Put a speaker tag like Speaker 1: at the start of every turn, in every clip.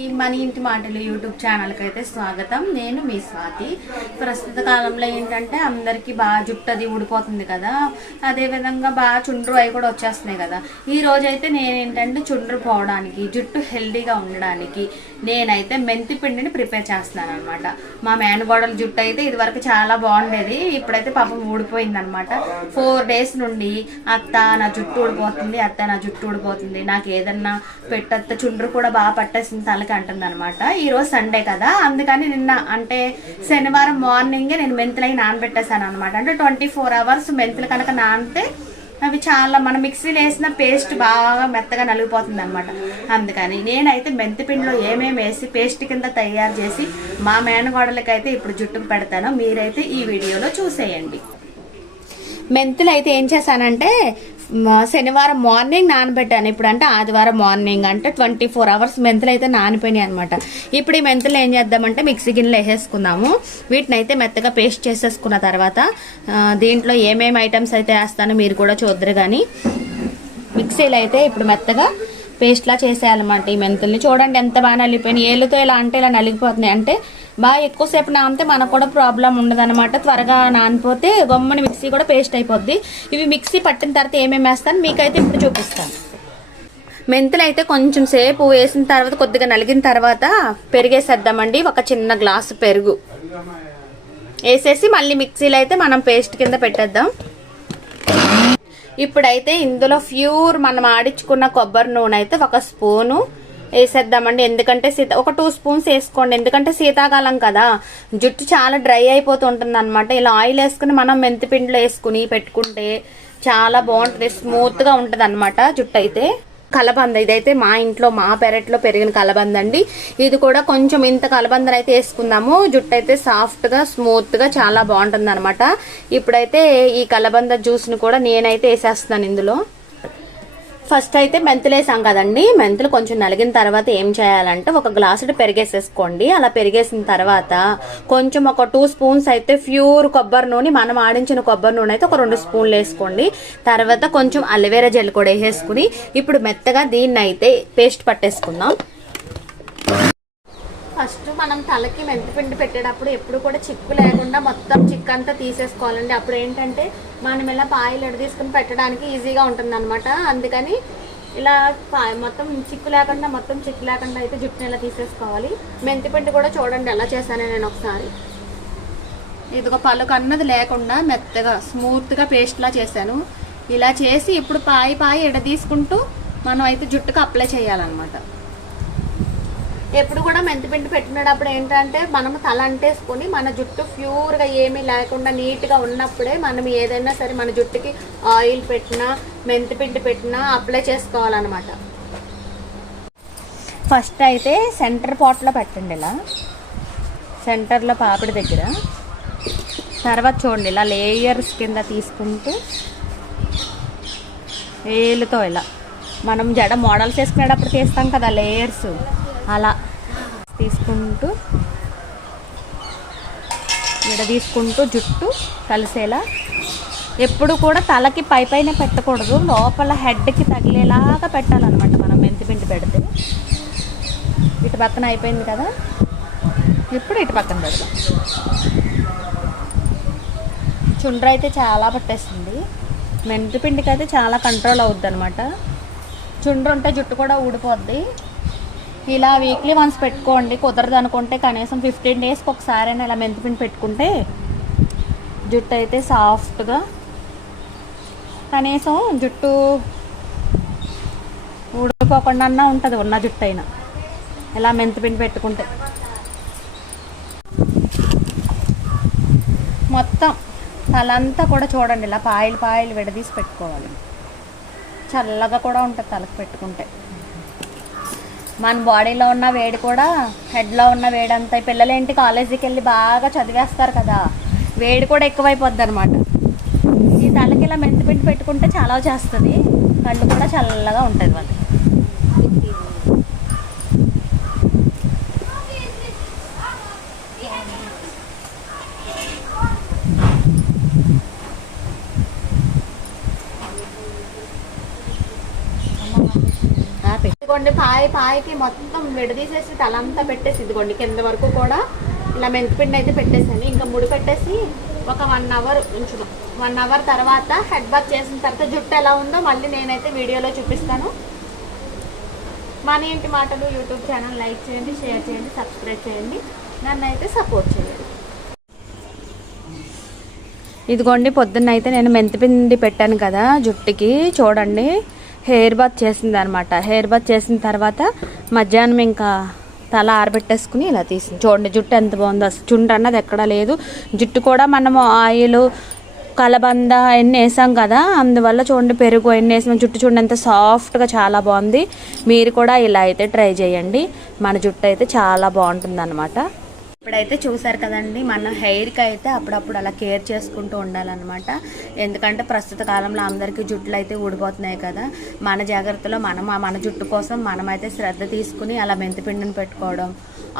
Speaker 1: ఈ మన ఇంటి మాటలు యూట్యూబ్ ఛానల్కి అయితే స్వాగతం. నేను మీ స్వాతి. ప్రస్తుత కాలంలో ఏంటంటే అందరికీ బాగా జుట్టు అది ఊడిపోతుంది కదా. అదేవిధంగా బాగా చుండ్రు అవి కూడా వచ్చేస్తున్నాయి కదా. ఈ రోజు అయితే నేను ఏంటంటే చుండ్రు పోవడానికి జుట్టు హెల్దీగా ఉండడానికి నేనైతే మెంతి పిండిని ప్రిపేర్ చేస్తున్నాను అనమాట మా మేనగోడల జుట్టు అయితే ఇదివరకు చాలా బాగుండేది. ఇప్పుడైతే పాపం ఊడిపోయింది అనమాట ఫోర్ డేస్ నుండి అత్త నా జుట్టు ఊడిపోతుంది అత్త నా జుట్టు ఊడిపోతుంది. నాకు ఏదన్నా పెట్టత్త చుండ్రు కూడా బాగా పట్టేసింది వాళ్ళకి అంటుంది అనమాట ఈరోజు సండే కదా అందుకని నిన్న అంటే శనివారం మార్నింగే నేను మెంతులు నానబెట్టేశాను అనమాట అంటే ట్వంటీ ఫోర్ అవర్స్ మెంతులు కనుక నానితే అవి చాలా మన మిక్సీలో వేసిన పేస్ట్ బాగా మెత్తగా నలిగిపోతుంది అనమాట అందుకని నేనైతే మెంతి పిండిలో ఏమేమి వేసి పేస్ట్ కింద తయారు చేసి మా మేనగోడలకైతే ఇప్పుడు జుట్టుకు పెడతాను. మీరైతే ఈ వీడియోలో చూసేయండి. మెంతులు అయితే ఏం చేశానంటే శనివారం మార్నింగ్ నానబెట్టాను. ఇప్పుడు అంటే ఆదివారం మార్నింగ్ అంటే ట్వంటీ ఫోర్ అవర్స్ మెంతులు అయితే నానిపోయినాయి అనమాట ఇప్పుడు ఈ మెంతులు ఏం చేద్దామంటే మిక్సీ గిన్నెలో వేసేసుకుందాము. వీటిని అయితే మెత్తగా పేస్ట్ చేసేసుకున్న తర్వాత దీంట్లో ఏమేమి ఐటమ్స్ అయితే వేస్తానో మీరు కూడా చూద్దరు కానీ మిక్సీలు అయితే ఇప్పుడు మెత్తగా పేస్ట్లా చేసేయాలన్నమాట ఈ మెంతుల్ని. చూడండి ఎంత బాగా నలిగిపోయినాయి. ఏళ్ళతో ఇలా అంటే ఇలా నలిగిపోతున్నాయి. అంటే బాగా ఎక్కువసేపు నానితే మనకు కూడా ప్రాబ్లం ఉండదన్నమాట. త్వరగా నానిపోతే గమ్ముని మిక్సీ కూడా పేస్ట్ అయిపోద్ది. ఇవి మిక్సీ పట్టిన తర్వాత ఏమేమి వేస్తాను? మీకైతే ఇప్పుడు చూపిస్తాను. మెంతులు అయితే కొంచెం సేపు వేసిన తర్వాత కొద్దిగా నలిగిన తర్వాత పెరిగేసేద్దామండి. ఒక చిన్న గ్లాసు పెరుగు. వేసేసి మళ్ళీ మిక్సీలో అయితే మనం పేస్ట్ కింద పెట్టేద్దాం. ఇప్పుడైతే ఇందులో ప్యూర్ మనం ఆడించుకున్న కొబ్బరి నూనె అయితే ఒక స్పూను. వేసేద్దామండి. ఎందుకంటే సీత ఒక టూ స్పూన్స్ వేసుకోండి. ఎందుకంటే శీతాకాలం కదా. జుట్టు చాలా డ్రై అయిపోతుంటుంది అనమాట ఇలా ఆయిల్ వేసుకుని మనం మెంతిపిండిలో వేసుకుని పెట్టుకుంటే చాలా బాగుంటుంది. స్మూత్గా ఉంటుంది అనమాట జుట్టు అయితే. కలబంద. ఇదైతే మా ఇంట్లో మా పెరట్లో పెరిగిన కలబంద అండి. ఇది కూడా కొంచెం ఇంత కలబందను అయితే వేసుకుందాము. జుట్టు అయితే సాఫ్ట్గా స్మూత్గా చాలా బాగుంటుంది అనమాట ఇప్పుడైతే ఈ కలబంద జ్యూస్ని కూడా నేనైతే వేసేస్తున్నాను ఇందులో. ఫస్ట్ అయితే మెంతులు వేసాం కదండి. మెంతులు కొంచెం నలిగిన తర్వాత ఏం చేయాలంటే ఒక గ్లాసుడు పెరిగేసేసుకోండి. అలా పెరిగేసిన తర్వాత కొంచెం ఒక టూ స్పూన్స్ అయితే ప్యూర్ కొబ్బరి నూనె మనం ఆడించిన కొబ్బరి నూనె అయితే ఒక రెండు స్పూన్లు వేసుకోండి. తర్వాత కొంచెం అలవేరా జెల్ కూడా వేసేసుకుని ఇప్పుడు మెత్తగా దీన్ని అయితే పేస్ట్ పట్టేసుకుందాం. ఫస్ట్ మనం తలకి మెంతిపిండి పెట్టేటప్పుడు ఎప్పుడు కూడా చిక్కు లేకుండా మొత్తం చిక్కు అంతా తీసేసుకోవాలండి. అప్పుడు ఏంటంటే మనం ఇలా పాయలు ఎడ తీసుకుని పెట్టడానికి ఈజీగా ఉంటుంది అనమాట అందుకని ఇలా మొత్తం చిక్కు లేకుండా మొత్తం చిక్కు లేకుండా అయితే జుట్టుని ఇలా తీసేసుకోవాలి. మెంతిపిండి కూడా చూడండి ఎలా చేశాను నేను ఒకసారి. ఇదిగో పలుకు అన్నది లేకుండా మెత్తగా స్మూత్గా పేస్ట్లా చేశాను. ఇలా చేసి ఇప్పుడు పాయి పాయి ఎడ తీసుకుంటూ మనం అయితే జుట్టుకు అప్లై చేయాలన్నమాట. ఎప్పుడు కూడా మెంతిపిండి పెట్టినప్పుడు ఏంటంటే మనం తల అంటేసుకొని మన జుట్టు ప్యూర్గా ఏమీ లేకుండా నీట్గా ఉన్నప్పుడే మనం ఏదైనా సరే మన జుట్టుకి ఆయిల్ పెట్టినా మెంతిపిండి పెట్టినా అప్లై చేసుకోవాలన్నమాట. ఫస్ట్ అయితే సెంటర్ పాట్లో పెట్టండి ఇలా. సెంటర్లో పాపిడి దగ్గర. తర్వాత చూడండి ఇలా లేయర్స్ కింద తీసుకుంటూ వేలుతో ఇలా. మనం జడ మోడల్స్ వేసుకునేటప్పుడు తీస్తాం కదా లేయర్స్. అలా తీసుకుంటూ విడ తీసుకుంటూ జుట్టు కలిసేలా. ఎప్పుడు కూడా తలకి పై పైన పెట్టకూడదు లోపల హెడ్కి తగిలేలాగా పెట్టాలన్నమాట మనం మెంతిపిండి పెడితే. ఇటు పక్కన అయిపోయింది కదా? ఇప్పుడు ఇటు పక్కన పెడతాం చుండ్ర అయితే చాలా పట్టేస్తుంది మెంతిపిండికి అయితే చాలా కంట్రోల్ అవుద్ది అనమాట చుండ్ర ఉంటే జుట్టు కూడా ఊడిపోద్ది. ఇలా వీక్లీ వన్స్ పెట్టుకోండి. కుదరదు అనుకుంటే కనీసం ఫిఫ్టీన్ డేస్కి ఒకసారైనా ఇలా మెంతిపిండి పెట్టుకుంటే జుట్టు అయితే సాఫ్ట్గా కనీసం జుట్టు ఊడిపోకుండా ఉంటుంది ఉన్న జుట్టు అయినా ఇలా మెంతిపిండి పెట్టుకుంటే. మొత్తం తలంతా కూడా చూడండి ఇలా పాయలు పాయలు విడదీసి పెట్టుకోవాలి. చల్లగా కూడా ఉంటుంది తలకు పెట్టుకుంటే. మన బాడీలో ఉన్న వేడి కూడా హెడ్లో ఉన్న వేడి అంతా పిల్లలు ఏంటి కాలేజీకి వెళ్ళి బాగా చదివేస్తారు కదా వేడి కూడా ఎక్కువైపోద్ది అనమాట ఈ తలకి ఇలా మెంతి పెట్టి పెట్టుకుంటే చాలా చేస్తుంది కళ్ళు కూడా చల్లగా ఉంటుంది వాళ్ళకి ఆ, పెట్టు. ఇదిగోండి పాయ పాయకి మొత్తం విడదీసేసి తలంతా పెట్టేసి ఇదిగోండి కింద వరకు కూడా ఇలా మెంతిపిండి అయితే పెట్టేసాను. ఇంకా ముడి పెట్టేసి ఒక వన్ అవర్ ఉంచుదాం. వన్ అవర్ తర్వాత హెడ్ బాత్ చేసిన తర్వాత జుట్టు ఎలా ఉందో మళ్ళీ నేనైతే వీడియోలో చూపిస్తాను. మన ఇంటి మాటలు? యూట్యూబ్ ఛానల్ లైక్ చేయండి షేర్ చేయండి సబ్స్క్రైబ్ చేయండి. నన్ను అయితే సపోర్ట్ చేయండి. ఇదిగోండి పొద్దున్న అయితే నేను మెంతిపిండి పెట్టాను కదా జుట్టుకి. చూడండి. హెయిర్ బాత్ చేసింది అనమాట హెయిర్ బాత్ చేసిన తర్వాత మధ్యాహ్నం ఇంకా తల ఆరబెట్టేసుకుని ఇలా తీసింది. చూడండి జుట్టు ఎంత బాగుందో. అసలు చుండ్రు అన్నది ఎక్కడా లేదు. జుట్టు కూడా మనము ఆయిల్ కలబంద అవన్నీ వేసాం కదా. అందువల్ల చూడండి పెరుగు అవన్నీ వేసాం. జుట్టు చూడండి ఎంత సాఫ్ట్గా చాలా బాగుంది. మీరు కూడా ఇలా అయితే ట్రై చేయండి. మన జుట్టు అయితే చాలా బాగుంటుంది ఇప్పుడైతే చూసారు కదండి మన హెయిర్కి అయితే అప్పుడప్పుడు అలా కేర్ చేసుకుంటూ ఉండాలన్నమాట. ఎందుకంటే ప్రస్తుత కాలంలో అందరికీ జుట్లు అయితే ఊడిపోతున్నాయి కదా. మన జాగ్రత్తలో మనం మన జుట్టు కోసం మనమైతే శ్రద్ధ తీసుకుని అలా మెంతిపిండిని పెట్టుకోవడం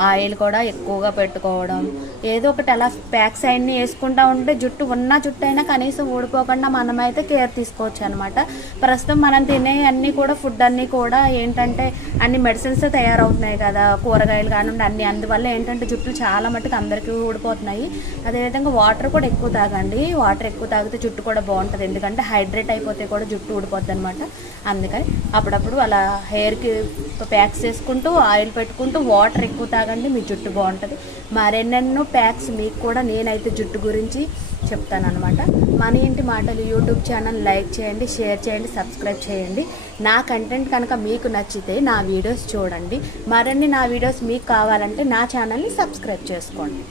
Speaker 1: ఆయిల్ కూడా ఎక్కువగా పెట్టుకోవడం. ఏదో ఒకటి అలా ప్యాక్స్ సైడ్ని వేసుకుంటా ఉంటే జుట్టు ఉన్న జుట్టు అయినా కనీసం ఊడిపోకుండా మనమైతే కేర్ తీసుకోవచ్చు అనమాట ప్రస్తుతం మనం తినే అన్నీ కూడా ఫుడ్ అన్నీ కూడా ఏంటంటే అన్ని మెడిసిన్స్ తయారవుతున్నాయి కదా. కూరగాయలు కానివ్వండి అన్ని. అందువల్ల ఏంటంటే జుట్టులు చాలా మట్టుకు అందరికీ ఊడిపోతున్నాయి. అదేవిధంగా వాటర్ కూడా ఎక్కువ తాగండి. వాటర్ ఎక్కువ తాగితే జుట్టు కూడా బాగుంటుంది. ఎందుకంటే హైడ్రేట్ అయిపోతే కూడా జుట్టు ఊడిపోద్ది అనమాట అందుకని అప్పుడప్పుడు అలా హెయిర్కి ప్యాక్స్ చేసుకుంటూ ఆయిల్ పెట్టుకుంటూ వాటర్ ఎక్కువ తాగండి మీ జుట్టు బాగుంటుంది. మరెన్నెన్నో ప్యాక్స్ మీకు కూడా నేనైతే జుట్టు గురించి చెప్తాను అనమాట మన ఇంటి మాటలు యూట్యూబ్ ఛానల్ లైక్ చేయండి షేర్ చేయండి సబ్స్క్రైబ్ చేయండి. నా కంటెంట్ కనుక మీకు నచ్చితే నా వీడియోస్ చూడండి. మరిన్ని నా వీడియోస్ మీకు కావాలంటే నా ఛానల్ని సబ్స్క్రైబ్ చేసుకోండి.